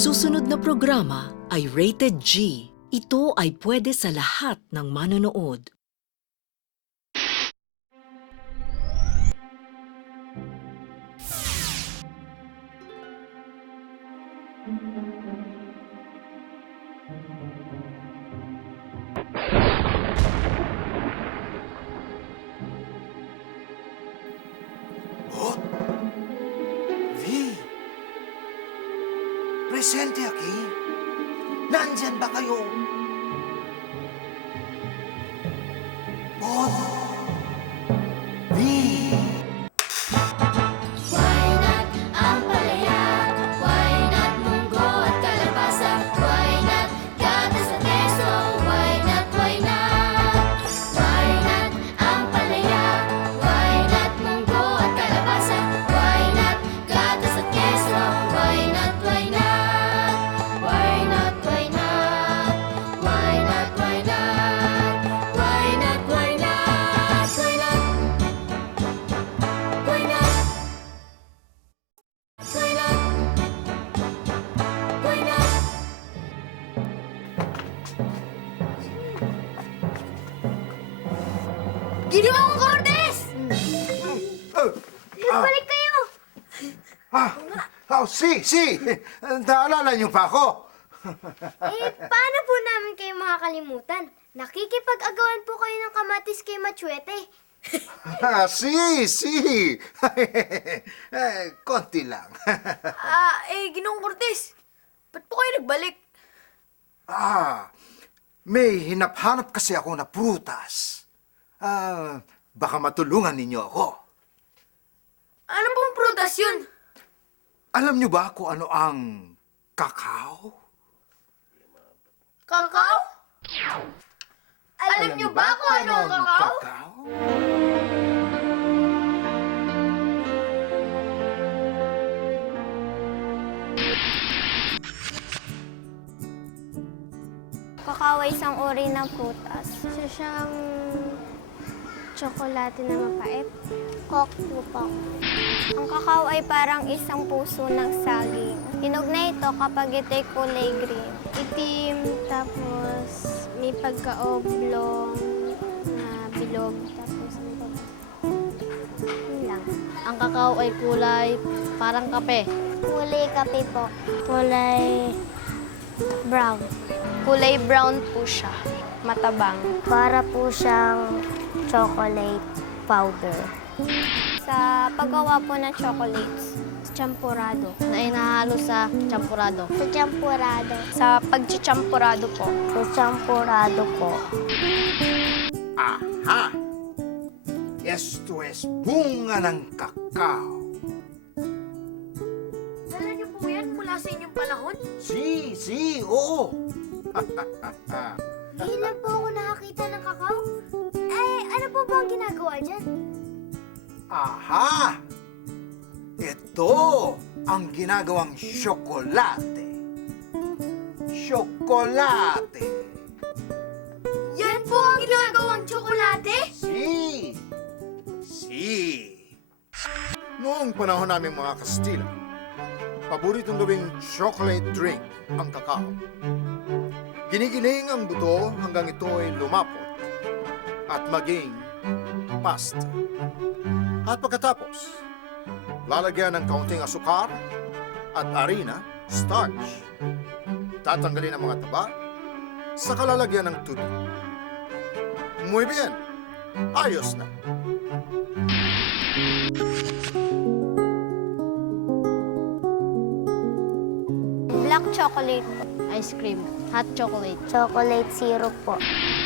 susunod na programa ay rated G. Ito ay pwede sa lahat ng manonood. Oh? Vi? Presente aquí? Nandyan ba kayo? Oh? Vi? Why not ampalaya? Why not munggo at kalabasa? Why not gatas at keso? Why not, why not? Why not ampalaya? Why not munggo at kalabasa? Why not gatas at keso? Why not, why not? Why not, why not? Why not, why not? Why not, why not? Why not? Why not? Why not? Why not? Ginoong Cortez! Nagbalik kayo! Si! Naalala niyo pa ako? Paano po namin kayo makakalimutan? Nakikipag-agawan po kayo ng kamatis kay Machuete. Si! Konti lang. Ginoong Cortez, ba't po kayo nagbalik? May hinap-hanap kasi ako na prutas. Baka matulungan ninyo ako. Ano pong prutas yun? Alam niyo ba kung ano ang kakao? Kakao? Alam niyo ba kung ano ang kakao? Kakao ay isang uri ng prutas. Isa siyang tsokolate na mapait. Coco po. Ang kakao ay parang isang puso ng saging. Hinog na ito kapag ito'y kulay green. Itim, tapos may pagka-oblong na bilog. Tapos ano ba? Yun lang. Ang kakao ay kulay parang kape. Kulay kape po. Kulay brown. Kulay brown po siya. Matabang. Para po siyang chocolate powder. Sa paggawa po ng chocolates, champurado. Na inahalo sa champurado. Sa champurado. Sa pagchichampurado po. Sa champurado po. Aha! Esto es bunga ng kakao. Dala niyo po yan mula sa inyong panahon? Si, oo. Kailan po ako nakakita ng kakao? Ano po ba ang ginagawa dyan? Aha! Ito ang ginagawang syokolate. Syokolate. Yan po ang ginagawang tsokolate? Si. Noong panahon naming mga Kastila, paboritong gawing chocolate drink ang kakao. Ginigiling ang buto hanggang ito ay lumapot at maging pasta. At pagkatapos, lalagyan ng kaunting asukar at harina, starch. Tatanggalin ang mga taba, saka lalagyan ng tubig. Muy bien, ayos na. Black chocolate po. Ice cream. Hot chocolate. Chocolate syrup po.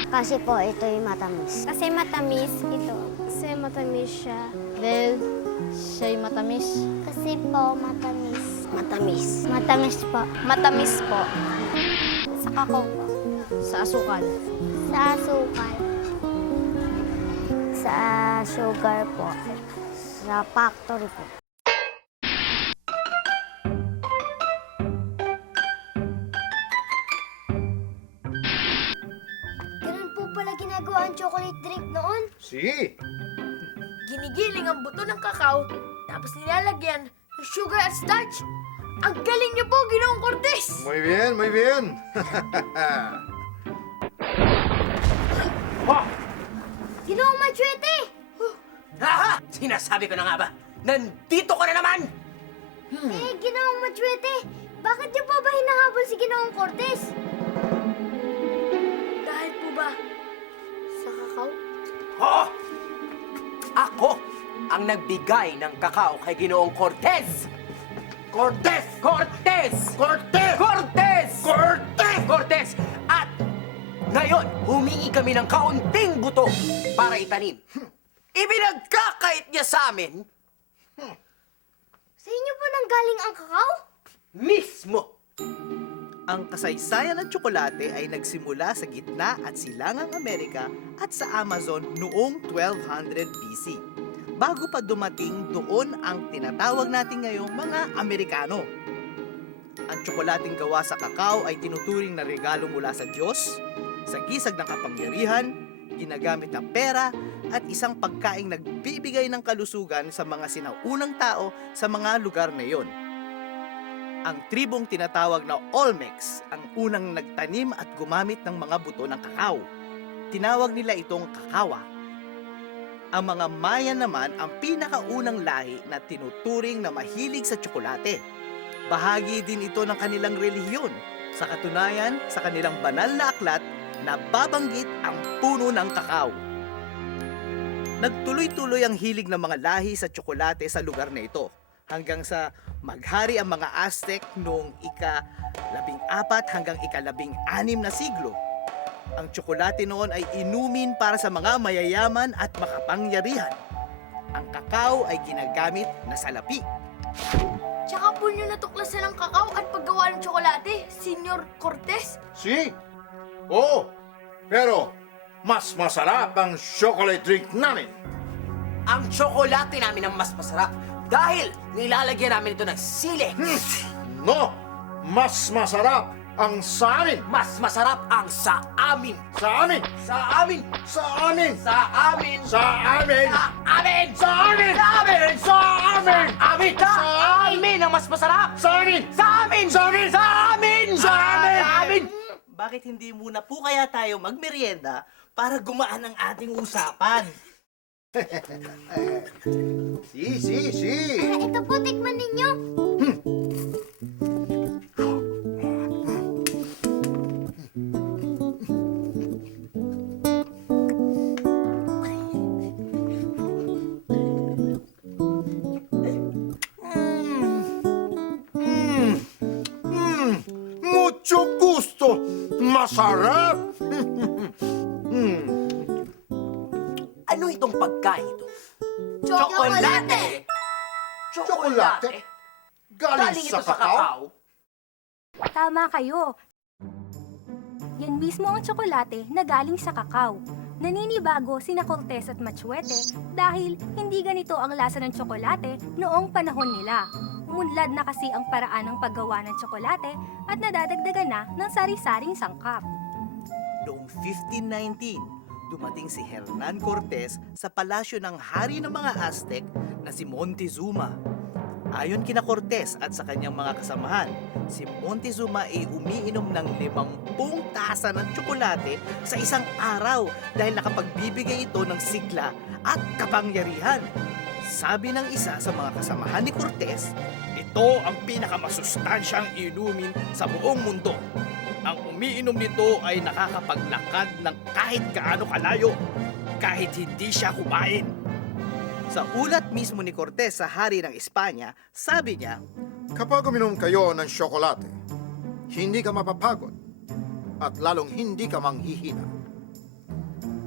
Kasi po ito'y matamis. Kasi matamis ito. Kasi matamis siya. Dahil siya'y matamis. Kasi po matamis. Matamis. Matamis po. Matamis po. Sa kakao po. Sa asukal. Sa asukal. Sa sugar po. Sa factory po. Ganun po pala ginagawa ang chocolate drink noon. Si. Ginigiling ang buto ng kakao, tapos nilalagyan ng sugar at starch. Ang galing niyo po, Ginoong Cortez! Muy bien, muy bien. Ginoong Machete! Haha! Sinasabi ko na nga ba? Nandito ka na naman! Ginoong Machete, bakit niyo po ba hinahabol si Ginoong Cortez? Dahil po ba sa kakao? Oo! Ako ang nagbigay ng kakao kay Ginoong Cortez! Cortez! Cortez! Cortez! Cortez! Cortez! Cortez! At ngayon, humingi kami ng kaunting buto para itanim. Ibinagkakait niya sa amin Sa inyo po nanggaling ang kakao? mismo. Ang kasaysayan ng tsokolate ay nagsimula sa gitna at silangang Amerika at sa Amazon noong 1200 BC. Bago pa dumating doon ang tinatawag natin ngayong mga Amerikano. Ang tsokolating gawa sa kakao ay tinuturing na regalo mula sa Diyos, sa gisag ng kapangyarihan, ginagamit ng pera, at isang pagkaing nagbibigay ng kalusugan sa mga sinaunang tao sa mga lugar na iyon. Ang tribong tinatawag na Olmecs ang unang nagtanim at gumamit ng mga buto ng kakao. Tinawag nila itong kakawa. Ang mga Maya naman ang pinakaunang lahi na tinuturing na mahilig sa tsokolate. Bahagi din ito ng kanilang relihiyon. Sa katunayan, sa kanilang banal na aklat, nababanggit ang puno ng kakao. Nagtuloy-tuloy ang hilig ng mga lahi sa tsokolate sa lugar na ito hanggang sa maghari ang mga Aztec noong ika-14 hanggang ika-16 na siglo. Ang tsokolate noon ay inumin para sa mga mayayaman at makapangyarihan. Ang kakao ay ginagamit na salapi. Tsaka po niyo natuklasan ang kakao at paggawa ng tsokolate, Senyor Cortez? Si? Oo. Pero, mas masarap ang chocolate drink namin. Ang tsokolate namin ang mas masarap dahil nilalagyan namin ito ng sili. No! Mas masarap ang sa amin. Mas masarap ang sa amin. Sa amin. Sa amin. Sa amin. Sa amin. Sa amin. Sa amin. Sa amin. Sa amin. Sa amin. Amin. Sa amin ang mas masarap. Sa amin. Sa amin. Sa amin. Sa amin. Sa amin. Sa amin. Bakit hindi muna po kaya tayo magmerienda para gumaan ang ating usapan? Si. Ito po, tikman ninyo. Mucho gusto. Masarap. Ano itong pagkain ito? Tsokolate! Tsokolate? Galing sa kakao? Tama kayo. Yan mismo ang tsokolate na galing sa kakao. Naninibago sina Cortez at Machete dahil hindi ganito ang lasa ng tsokolate noong panahon nila. Umunlad na kasi ang paraan ng paggawa ng tsokolate at nadadagdagan na ng sari-saring sangkap. Noong 1519, dumating si Hernan Cortez sa palasyo ng hari ng mga Aztec na si Montezuma. Ayon kina Cortez at sa kanyang mga kasamahan, si Montezuma ay umiinom ng 50 tasa ng tsokolate sa isang araw dahil nakapagbibigay ito ng sigla at kapangyarihan. Sabi ng isa sa mga kasamahan ni Cortez, ito ang pinakamasustansyang inumin sa buong mundo. Ang umiinom nito ay nakakapaglakad ng kahit gaano kalayo, kahit hindi siya kumain. Sa ulat mismo ni Cortez sa hari ng Espanya, sabi niya, Kapag uminom kayo ng tsokolate, hindi ka mapapagod at lalong hindi ka manghihina.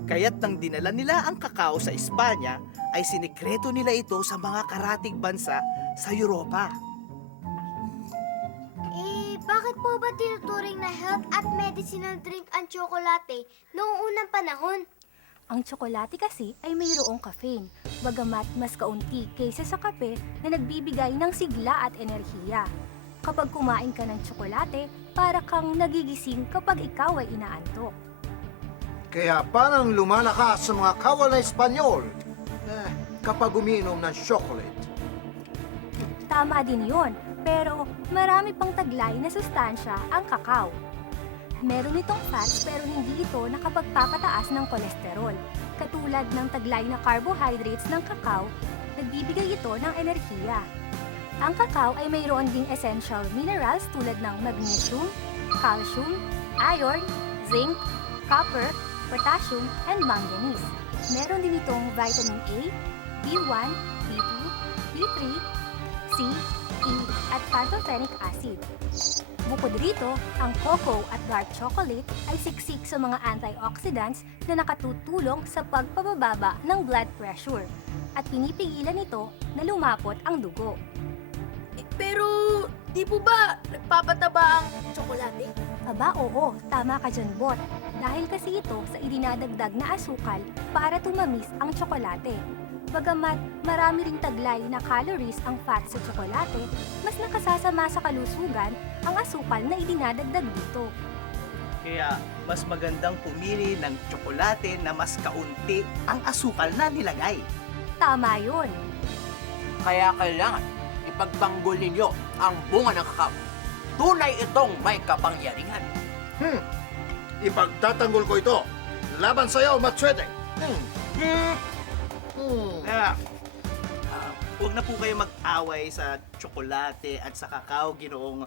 kaya't nang dinala nila ang kakao sa Espanya, ay sinikreto nila ito sa mga karatig bansa sa Europa. Bakit po ba tinuturing na health at medicinal drink ang tsokolate noong unang panahon? Ang tsokolate kasi ay mayroong caffeine, bagamat mas kaunti kaysa sa kape na nagbibigay ng sigla at enerhiya. Kapag kumain ka ng tsokolate, para kang nagigising kapag ikaw ay inaantok. Kaya parang lumalakas sa mga kawal na Espanyol kapag umiinom ng chocolate. Tama din yon, Pero marami pang taglay na sustansya ang kakao. Meron itong fats pero hindi ito nakapagpapataas ng kolesterol. Katulad ng taglay na carbohydrates ng kakao, nagbibigay ito ng enerhiya. Ang kakao ay mayroon ding essential minerals tulad ng magnesium, calcium, iron, zinc, copper, potassium, and manganese. Meron din itong vitamin A, B1, B2, B3, C, E, at pantothenic acid. Bukod rito, ang cocoa at dark chocolate ay siksik sa mga antioxidants na nakatutulong sa pagpababa ng blood pressure at pinipigilan ito na lumapot ang dugo. Pero, di po ba nagpapataba ang tsokolate? Aba oo, tama ka dyan, Bot. Dahil kasi ito sa idinadagdag na asukal para tumamis ang tsokolate. Bagamat marami ring taglay na calories ang fat sa tsokolate, mas nakasasama sa kalusugan ang asukal na idinadagdag dito. Kaya mas magandang pumili ng tsokolate na mas kaunti ang asukal na nilagay. Tama yun. Kaya kailangan ipagtanggol ninyo ang bunga ng kakao. Tunay itong may kapangyarihan. Ipagtatanggol ko ito. Laban sa'yo, Matsuete. Kaya, huwag na po kayo mag-away sa tsokolate at sa kakao, Ginoong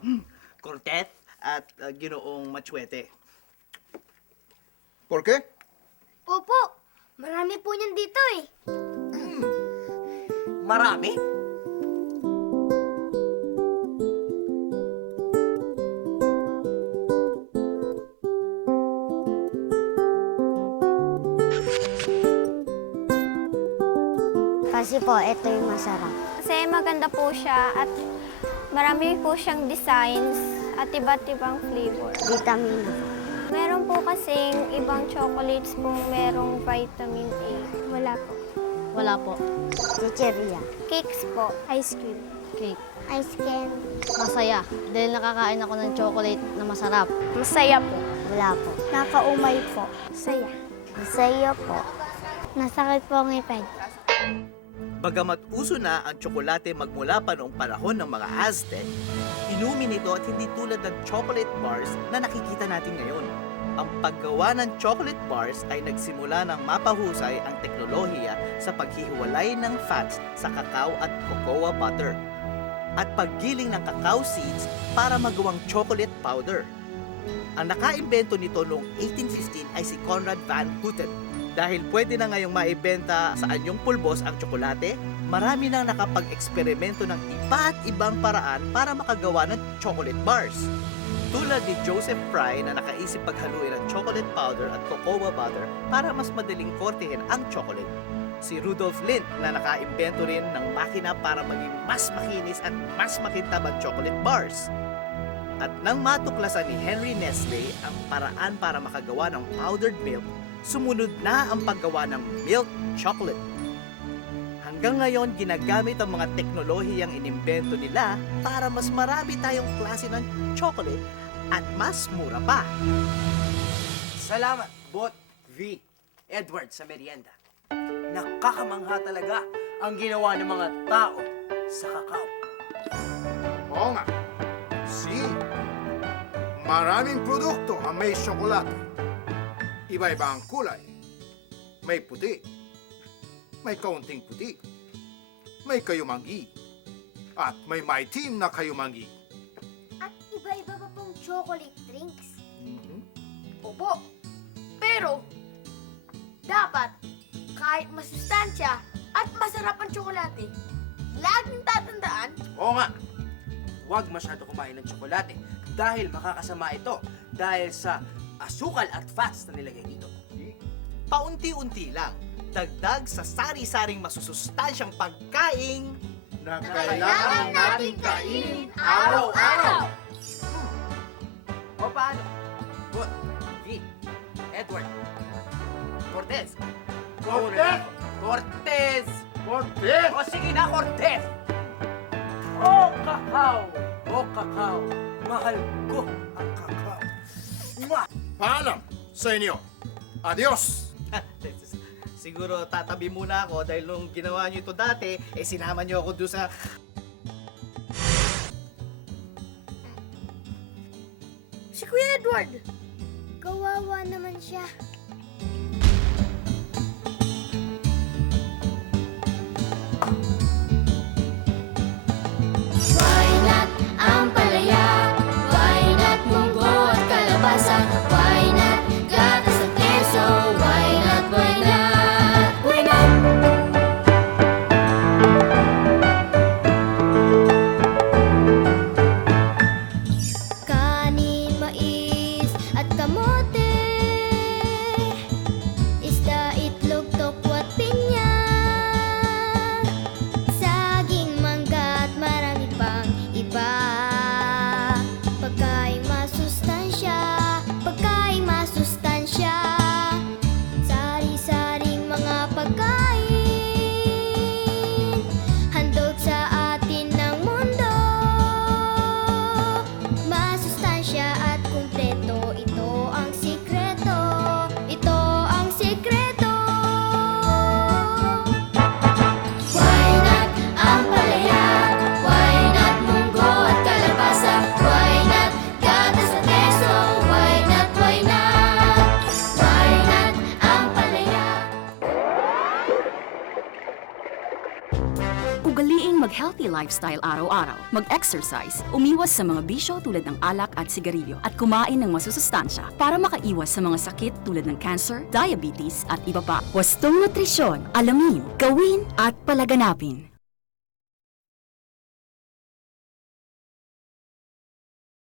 Cortez at Ginoong Matsuete. Por qué? Opo, marami po niyan dito eh. Marami? Kasi po, ito yung masarap. Kasi maganda po siya at marami po siyang designs at iba't ibang flavor. Vitamina po. Meron po kasing ibang chocolates kung merong vitamin A. Wala po. Wala po. Chicheria. Cakes po. Ice cream. Cake. Ice cream. Masaya. Dahil nakakain ako ng chocolate na masarap. Masaya po. Wala po. Nakaumay po. Masaya. Masaya po. Nasakit po ang ipad. Bagamat uso na ang tsokolate magmula pa noong panahon ng mga Aztec, inumin ito at hindi tulad ng chocolate bars na nakikita natin ngayon. Ang paggawa ng chocolate bars ay nagsimula ng mapahusay ang teknolohiya sa paghihiwalay ng fats sa kakao at cocoa butter at paggiling ng cacao seeds para magawang chocolate powder. Ang nakaimbento nito noong 1815 ay si Conrad van Houten. Dahil pwede na ngayong maibenta sa anyong pulbos ang tsokolate, marami nang nakapag-eksperimento ng iba't ibang paraan para makagawa ng chocolate bars. Tulad ni Joseph Fry na nakaisip paghaluin ng chocolate powder at cocoa butter para mas madaling kortehin ang chocolate. Si Rudolf Lindt na nakaimbento rin ng makina para maging mas makinis at mas makintab ang chocolate bars. At nang matuklasan ni Henry Nestle ang paraan para makagawa ng powdered milk, sumunod na ang paggawa ng milk chocolate. Hanggang ngayon, ginagamit ang mga teknolohiyang inimbento nila para mas marami tayong klase ng chocolate at mas mura pa. Salamat, Bot, V, Edward sa merienda. Nakakamangha talaga ang ginawa ng mga tao sa kakao. Oo nga. Si, maraming produkto ang may tsokolate. Iba-iba ang kulay. May puti. May kaunting puti. May kayumangi. At may maitim na kayumangi. At iba-iba pa pong chocolate drinks. Opo. Pero, dapat, kahit masustansya at masarap ang tsokolate, laging tatandaan, Oo nga, huwag masyado kumain ng tsokolate dahil makakasama ito dahil sa asukal at fats na nilagay dito. Paunti-unti lang, dagdag sa sari-saring masusustansyang pagkain Na kailangan nating kainin araw-araw. O paano? Bot, V, Edward, Cortez. Cortez! Cortez! Cortez! O sige na, Cortez! O kakao! O kakao! Mahal ko ang kakao. Mwah! Paalam sa inyo. Adios! Siguro tatabi muna ako dahil nung ginawa niyo ito dati, sinama niyo ako doon sa... Kuya Edward! Kawawa naman siya. Why not ampalaya? Why not munggo at kalabasa? Why not gatas at keso? Why not, why not? Why not? Kanin, mais, at kamote. Isda, itlog, tokwat, pinya. Saging, mangga, at marami pang iba. Pagkaing masustansya, pagkaing masustansya. Sari-saring mga pagkain, handog sa atin ng mundo. Masustansya at kumpleto, ito ang sikreto. Ito ang sikreto. Why not ampalaya? Why not munggo at kalabasa? Why not gatas at keso? Why not, why not? Why not ampalaya? Ugaliing mag-healthy lifestyle araw-araw, mag-exercise, umiwas sa mga bisyo tulad ng alak at sigarilyo, at kumain ng masusustansya para makaiwas sa mga sakit tulad ng cancer, diabetes at iba pa. Wastong nutrisyon, alamin, gawin at palaganapin.